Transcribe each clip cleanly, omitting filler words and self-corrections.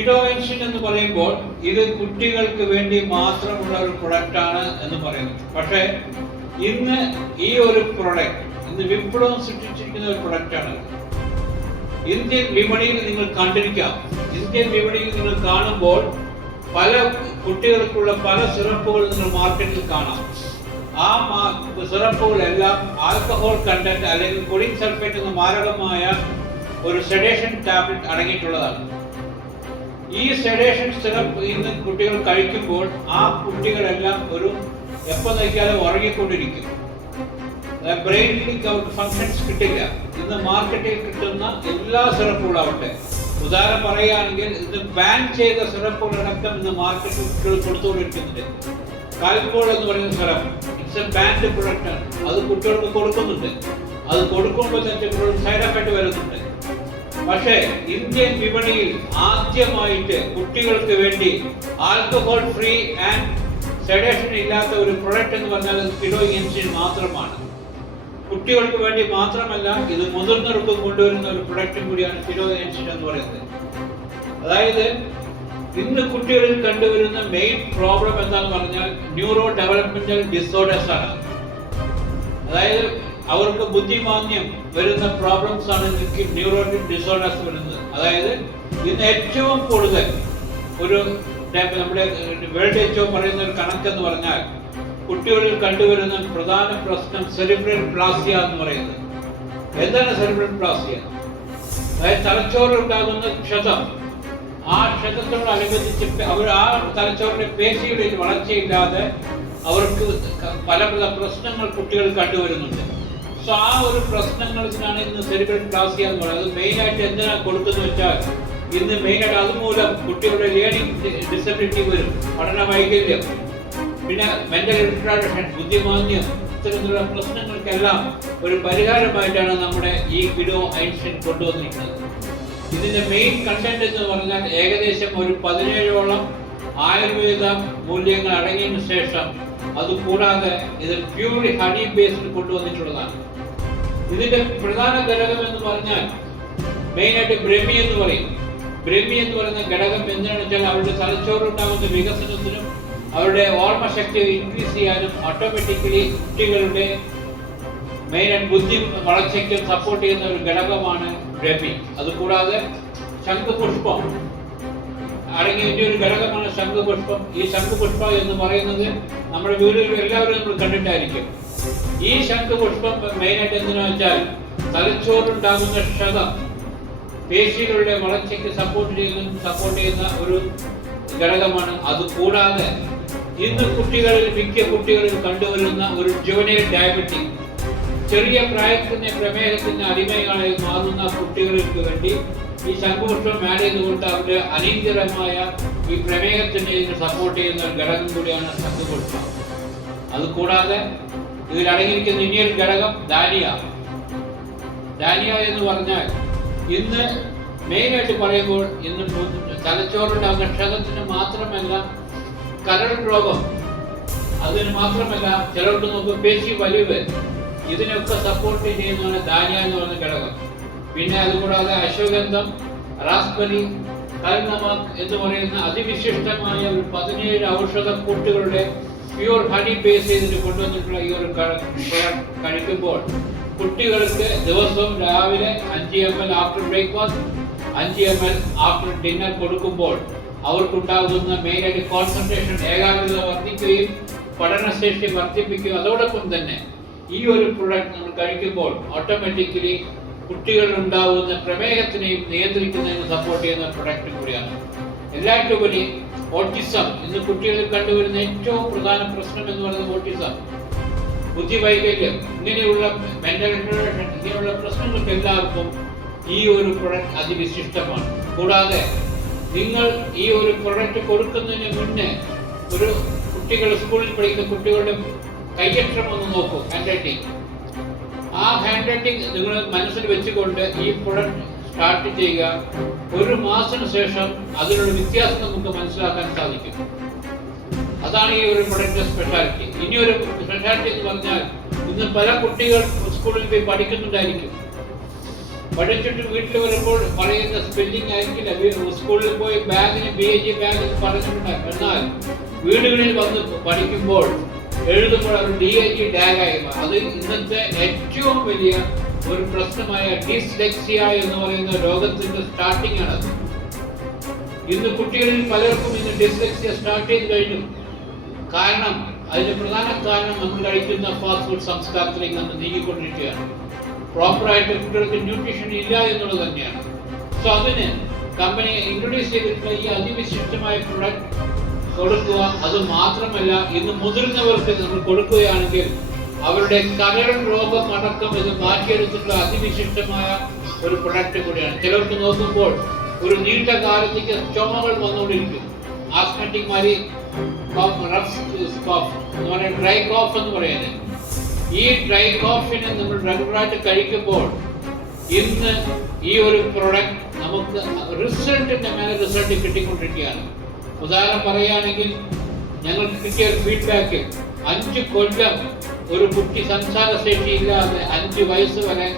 ഇഡോവെൻഷൻ എന്ന് പറയുമ്പോൾ ഇത് കുട്ടികൾക്ക് വേണ്ടി മാത്രമുള്ള ഒരു പ്രൊഡക്റ്റാണ് എന്ന് പറയുന്നു. പക്ഷേ ഇന്ന് ഈ ഒരു പ്രൊഡക്റ്റ് ഇന്ന് വിപ്ലവം സൃഷ്ടിച്ചിരിക്കുന്ന ഒരു പ്രൊഡക്റ്റാണ്. ഇന്ത്യൻ വിപണിയിൽ നിങ്ങൾ കണ്ടിരിക്കാം. ഇന്ത്യൻ വിപണിയിൽ നിങ്ങൾ കാണുമ്പോൾ പല കുട്ടികൾക്കുള്ള പല സിറപ്പുകൾ നിങ്ങൾ മാർക്കറ്റിൽ കാണാം. ആ സിറപ്പുകളെല്ലാം ആൽക്കഹോൾ കണ്ടന്റ് അല്ലെങ്കിൽ കൊളിൻ സൾഫേറ്റ് എന്ന മാരകമായ ഒരു സെഡേഷൻ ടാബ്ലറ്റ് അടങ്ങിയിട്ടുള്ളതാണ്. ഈ സെഡേഷൻ സിറപ്പ് ഇന്ന് കുട്ടികൾ കഴിക്കുമ്പോൾ ആ കുട്ടികളെല്ലാം എപ്പോൾ നോക്കിയാലും ഉറങ്ങിക്കൊണ്ടിരിക്കും. ബ്രെയിനിലേക്ക് അവർക്ക് ഫങ്ഷൻസ് കിട്ടില്ല. ഇന്ന് മാർക്കറ്റിൽ കിട്ടുന്ന എല്ലാ സിറപ്പുകളാവട്ടെ, ഉദാഹരണം പറയുകയാണെങ്കിൽ ഇന്ന് ബാൻ ചെയ്ത സിറപ്പുകളടക്കം ഇന്ന് മാർക്കറ്റിൽ കുട്ടികൾ കൊടുത്തുകൊണ്ടിരിക്കുന്നുണ്ട്. കാൽപോൾ എന്ന് പറയുന്ന syrup it's A band product ആണ്. അത് കുട്ടികൾക്ക് കൊടുക്കുന്നുണ്ട്. അത് കൊടുക്കുമ്പോൾ തന്നെ സൈഡ് എഫക്ട് വരുന്നുണ്ട്. പക്ഷേ ഇന്ത്യൻ വിപണിയിൽ ആദ്യമായിട്ട് കുട്ടികൾക്ക് വേണ്ടി ആൽക്കഹോൾ ഫ്രീ ആൻഡ് സെഡേഷൻ ഇല്ലാത്ത ഒരു പ്രൊഡക്റ്റ് എന്ന് പറഞ്ഞാൽ കിഡോയിൻസിൻ മാത്രമാണ്. കുട്ടികൾക്ക് വേണ്ടി മാത്രമല്ല, ഇത് മുതിർന്നവർക്കും കൊണ്ടുവരുന്ന ഒരു പ്രൊഡക്റ്റും കൂടിയാണ് കിഡോയിൻസിൻ എന്ന് പറയുന്നത്. അതായത് ഇന്ന് കുട്ടികളിൽ കണ്ടുവരുന്ന മെയിൻ പ്രോബ്ലം എന്താണെന്ന് പറഞ്ഞാൽ ന്യൂറോ ഡെവലപ്മെന്റൽ ഡിസോർഡേഴ്സ് ആണ്. അതായത് അവർക്ക് ബുദ്ധിമാന്ദ്യം വരുന്ന പ്രോബ്ലംസ് ആണ് ന്യൂറോ ഡിസോർഡേഴ്സ് വരുന്നത്. അതായത് ഇന്ന് ഏറ്റവും കൂടുതൽ നമ്മുടെ വേൾഡ് എച്ച്ഒ പറയുന്ന ഒരു കണക്കെന്ന് പറഞ്ഞാൽ കുട്ടികളിൽ കണ്ടുവരുന്ന പ്രധാന പ്രശ്നം സെറിബ്രൽ പ്ലാസിയ എന്ന് പറയുന്നത്. എന്താണ് സെറിബ്രൽ പ്ലാസിയ? അതായത് തലച്ചോറിലുണ്ടാകുന്ന ക്ഷതം. ആ ക്ഷതത്തോടനുബന്ധിച്ച് അവർ ആ തലച്ചോറിന്റെ പേശികളിൽ വളർച്ചയില്ലാതെ അവർക്ക് പല പ്രശ്നങ്ങൾ കുട്ടികൾ കണ്ടുവരുന്നുണ്ട്. സോ ആ ഒരു പ്രശ്നങ്ങൾക്കാണ് ഇന്ന് സെറിബ്രൽ പ്ലാസിയ എന്ന് പറയുന്നത്. മെയിനായിട്ട് എന്തിനാണ് കൊടുക്കുന്നത് വെച്ചാൽ ഇന്ന് മെയിനായിട്ട് അതുമൂലം കുട്ടികളുടെ ലേണിംഗ് ഡിസബിലിറ്റി വരും, പഠന വൈകല്യം, പിന്നെ മെന്റൽ റിട്ടാർഡേഷൻ, ബുദ്ധിമാന്ദ്യം, ഇത്തരത്തിലുള്ള പ്രശ്നങ്ങൾക്കെല്ലാം ഒരു പരിഹാരമായിട്ടാണ് നമ്മുടെ ഈ കിഡോയിൻസിൻ കൊണ്ടുവന്നിരിക്കുന്നത്. ഇതിന്റെ മെയിൻ കണ്ടന്റ് എന്ന് പറഞ്ഞാൽ ഏകദേശം ഒരു 17ഓളം ആയുർവേദ മൂല്യങ്ങൾ അടങ്ങിയതിനു ശേഷം അതുകൂടാതെ ഇത് പ്യൂർലി ഹണി ബേസ്ഡ് കൊണ്ടുവന്നിട്ടുള്ളതാണ്. ഇതിന്റെ പ്രധാന ഘടകം എന്ന് പറഞ്ഞാൽ മെയിനായിട്ട് ബ്രഹ്മി എന്ന് പറയും. ബ്രഹ്മി എന്ന് പറയുന്ന ഘടകം എന്താണെന്ന് വെച്ചാൽ അവരുടെ തലച്ചോറുണ്ടാകുന്ന വികസനത്തിനും അവരുടെ ഓർമ്മശക്തി ഇൻക്രീസ് ചെയ്യാനും ഓട്ടോമാറ്റിക്കലി കുട്ടികളുടെ മെയിനായിട്ട് ബുദ്ധി വളർച്ചയ്ക്കും സപ്പോർട്ട് ചെയ്യുന്ന ഒരു ഘടകമാണ് ബ്രഹ്മി. അതുകൂടാതെ ശംഖുപുഷ്പം അടങ്ങിയ ഒരു ഘടകമാണ് ശംഖുപുഷ്പം. ഈ ശംഖുപുഷ്പം എന്ന് പറയുന്നത് നമ്മുടെ വീടുകളിൽ എല്ലാവരും നമ്മൾ കണ്ടിട്ടായിരിക്കും. ഈ ശംഖുപുഷ്പം മെയിനായിട്ട് എന്തിനാ വെച്ചാൽ തലച്ചോറുണ്ടാകുന്ന ക്ഷതം, പേശികളുടെ വളർച്ചയ്ക്ക് സപ്പോർട്ട് ചെയ്യുന്ന ഒരു ഘടകമാണ്. അതുകൂടാതെ ഇന്ന് മിക്ക കുട്ടികളിൽ കണ്ടുവരുന്ന ഒരു ജുവനൈൽ ഡയബറ്റിക്, ചെറിയ പ്രായത്തിൽ തന്നെ പ്രമേഹത്തിന് അടിമകളായി മാറുന്ന കുട്ടികൾക്ക് വേണ്ടി ഈ ശംഖുപുഷ്പം ആഡ് ചെയ്തുകൊണ്ട് അവരുടെ അനിയന്ത്രമായ ഈ പ്രമേഹത്തിന് സപ്പോർട്ട് ചെയ്യുന്ന ഒരു ഘടകം കൂടിയാണ് ശംഖുപുഷ്പം. അതുകൂടാതെ ഇതിൽ അടങ്ങിയിരിക്കുന്ന ഇനിയൊരു ഘടകം ധാനിയ. ധാനിയ എന്ന് പറഞ്ഞാൽ ഇന്ന് മെയിനായിട്ട് പറയുമ്പോൾ ഇന്ന് തലച്ചോറുണ്ടാകുന്ന ക്ഷതത്തിന് മാത്രമല്ല, കരൾ രോഗം, അതിന് മാത്രമല്ല ചിലർക്ക് നോക്കും പേശി വലിവ്, ഇതിനൊക്കെ സപ്പോർട്ട് ചെയ്യുന്നതാണ് ധാന്യ എന്ന് പറയുന്ന ഘടകം. പിന്നെ അതുകൂടാതെ അശ്വഗന്ധം, റാസ്ബെറി, കൽനമക് എന്ന് പറയുന്ന അതിവിശിഷ്ടമായ ഒരു 17 ഔഷധ കൂട്ടുകളുടെ പ്യൂർ ഹണി ബേസ് ചെയ്തിട്ട് കൊണ്ടുവന്നിട്ടുള്ള ഈ ഒരു കഴിക്കുമ്പോൾ കുട്ടികൾക്ക് ദിവസവും രാവിലെ 5 ml after breakfast, 5 ml after dinner കൊടുക്കുമ്പോൾ അവർക്കുണ്ടാകുന്ന മെയിനായിട്ട് കോൺസെൻട്രേഷൻ, ഏകാഗ്രത വർദ്ധിക്കുകയും പഠനശേഷി വർദ്ധിപ്പിക്കുകയും അതോടൊപ്പം തന്നെ ഈ ഒരു പ്രൊഡക്റ്റ് നമ്മൾ കഴിക്കുമ്പോൾ ഓട്ടോമാറ്റിക്കലി കുട്ടികളിൽ ഉണ്ടാകുന്ന പ്രമേഹത്തിനെയും നിയന്ത്രിക്കുന്നതിന് സപ്പോർട്ട് ചെയ്യുന്ന പ്രൊഡക്റ്റ് കൂടിയാണ്. എല്ലാറ്റുപരി ഓട്ടിസം, ഇന്ന് കുട്ടികളിൽ കണ്ടുവരുന്ന ഏറ്റവും പ്രധാന പ്രശ്നം എന്ന് പറയുന്നത് ഓട്ടിസം, ബുദ്ധിവൈകല്യം, ഇങ്ങനെയുള്ള മെന്റൽ റിട്ടാർഡേഷൻ, ഇങ്ങനെയുള്ള പ്രശ്നങ്ങൾക്ക് എല്ലാവർക്കും ഈ ഒരു പ്രൊഡക്റ്റ് അതിവിശിഷ്ടമാണ്. കൂടാതെ നിങ്ങൾ ഈ ഒരു പ്രൊഡക്റ്റ് കൊടുക്കുന്നതിന് മുന്നേ ഒരു സ്കൂളിൽ പഠിക്കുന്ന കുട്ടികളുടെ കയ്യക്ഷരം ഒന്ന് നോക്കൂ, ഹാൻഡ് റൈറ്റിംഗ്. ആ ഹാൻഡ് റൈറ്റിംഗ് നിങ്ങൾ മനസ്സിൽ വെച്ചുകൊണ്ട് ഈ പ്രൊഡക്റ്റ് സ്റ്റാർട്ട് ചെയ്യുക. 1 മാസത്തിന് ശേഷം അതിനുള്ള വ്യത്യാസം നമുക്ക് മനസ്സിലാക്കാൻ സാധിക്കും. അതാണ് ഈ ഒരു പ്രൊഡക്റ്റിന്റെ സ്പെഷ്യാലിറ്റി. ഇനിയൊരു സ്പെഷ്യാലിറ്റി എന്ന് പറഞ്ഞാൽ ഇന്ന് പല കുട്ടികൾ സ്കൂളിൽ പോയി പഠിക്കുന്നുണ്ടായിരിക്കും. പഠിച്ചിട്ട് വീട്ടിൽ വരുമ്പോൾ പറയുന്ന സ്പെല്ലിംഗ് ആയിരിക്കില്ല. സ്കൂളിൽ പോയി ബാഗിന് BAG ബാഗ് പറഞ്ഞിട്ടുണ്ടാകും. എന്നാൽ വീടുകളിൽ വന്ന് പഠിക്കുമ്പോൾ എഴുതുമ്പോൾ അത് DAG ഡാഗായി. അത് ഇന്നത്തെ ഏറ്റവും വലിയ ഒരു പ്രശ്നമായ ഡിസ്ലെക്സിയ എന്ന് പറയുന്ന രോഗത്തിന്റെ സ്റ്റാർട്ടിംഗ് ആണത്. ഇന്ന് കുട്ടികളിൽ പലർക്കും ഇന്ന് ഡിസ്ലെക്സിയ സ്റ്റാർട്ട് ചെയ്ത് കഴിഞ്ഞു. കാരണം അതിന് പ്രധാന കാരണം നമ്മൾ കഴിക്കുന്ന ഫാസ്റ്റ് ഫുഡ് സംസ്കാരത്തിലേക്ക് നമ്മൾ നീങ്ങിക്കൊണ്ടിരിക്കുകയാണ്. പ്രോപ്പറായിട്ട് കുട്ടികൾക്ക് ന്യൂട്രീഷൻ ഇല്ല എന്നുള്ളത് തന്നെയാണ്. സോ അതിന് കമ്പനി ഇൻട്രൊഡ്യൂസ് ചെയ്തിട്ടുള്ള ഈ അതിവിശിഷ്ടമായ പ്രൊഡക്റ്റ് കൊടുക്കുക. അത് മാത്രമല്ല, ഇന്ന് മുതിർന്നവർക്ക് നമ്മൾ കൊടുക്കുകയാണെങ്കിൽ അവരുടെ കരൾ രോഗം അടക്കം ഇത് മാറ്റിയെടുത്തിട്ടുള്ള അതിവിശിഷ്ടമായ ഒരു പ്രൊഡക്റ്റ് കൂടിയാണ്. ചിലർക്ക് നോക്കുമ്പോൾ ഒരു നീണ്ട കാലത്തേക്ക് ചുമകൾ വന്നുകൊണ്ടിരിക്കും. ആസ്മറ്റിക് മാതിരി ഡ്രൈ കോഫ് എന്ന് പറയുന്നത്. ഈ ഡ്രൈ കോഫിനെ നമ്മൾ റെഗുലറായിട്ട് കഴിക്കുമ്പോൾ ഇന്ന് ഈ ഒരു പ്രൊഡക്റ്റ് നമുക്ക് റിസൾട്ടിന്റെ മേലെ റിസൾട്ട് കിട്ടിക്കൊണ്ടിരിക്കുകയാണ്. ഉദാഹരണം പറയുകയാണെങ്കിൽ ഞങ്ങൾക്ക് കിട്ടിയ ഒരു ഫീഡ്ബാക്ക്, 5 കൊല്ലം ഒരു കുട്ടി സംസാരശേഷി ഇല്ലാതെ 5 വയസ്സ് വരെ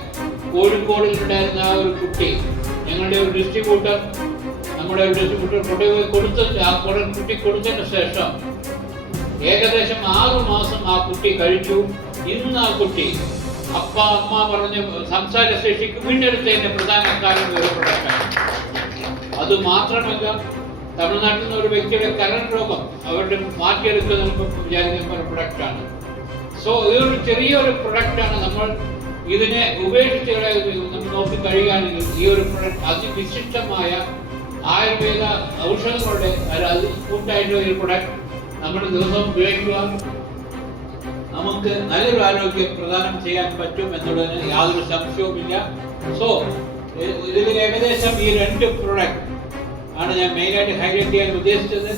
കോഴിക്കോടിലുണ്ടായിരുന്ന ആ ഒരു കുട്ടി, ഞങ്ങളുടെ ഒരു ഡിസ്ട്രിബ്യൂട്ടർ കൊടുത്തിട്ട് ആ കുട്ടി കൊടുത്തതിന് ശേഷം ഏകദേശം 6 മാസം ആ കുട്ടി കഴിച്ചു. ഇന്ന് ആ കുട്ടി അമ്മ പറഞ്ഞ സംസാരശേഷിക്ക് വീണ്ടെടുത്തതിന്റെ പ്രധാന കാരണം ഒരു പ്രൊഡക്റ്റാണ്. അത് മാത്രമല്ല, തമിഴ്നാട്ടിൽ നിന്ന് ഒരു വ്യക്തിയുടെ കരൾ രോഗം അവരുടെ മാറ്റിയെടുക്കുക നമുക്ക് വിചാരിക്കുന്ന ഒരു പ്രൊഡക്റ്റാണ്. സോ ഇതൊരു ചെറിയൊരു പ്രൊഡക്റ്റാണ്. നമ്മൾ ഇതിനെ ഉപേക്ഷിച്ച് നമ്മൾ നോക്കി കഴിയുകയാണെങ്കിൽ ഈ ഒരു പ്രൊഡക്റ്റ് അതിവിശിഷ്ടമായ ആയുർവേദ ഔഷധങ്ങളുടെ കൂട്ടായിട്ടുള്ള ഒരു പ്രൊഡക്റ്റ് നമ്മൾ ദിവസവും ഉപയോഗിക്കുക. നമുക്ക് നല്ലൊരു ആരോഗ്യം പ്രദാനം ചെയ്യാൻ പറ്റും എന്നുള്ളതിന് യാതൊരു സംശയവുമില്ല. സോ ഇതിൽ ഏകദേശം ഈ 2 പ്രൊഡക്റ്റ് ആണ് ഞാൻ മെയിനായിട്ട് ഹൈലൈറ്റ് ചെയ്യാൻ ഉദ്ദേശിച്ചത്.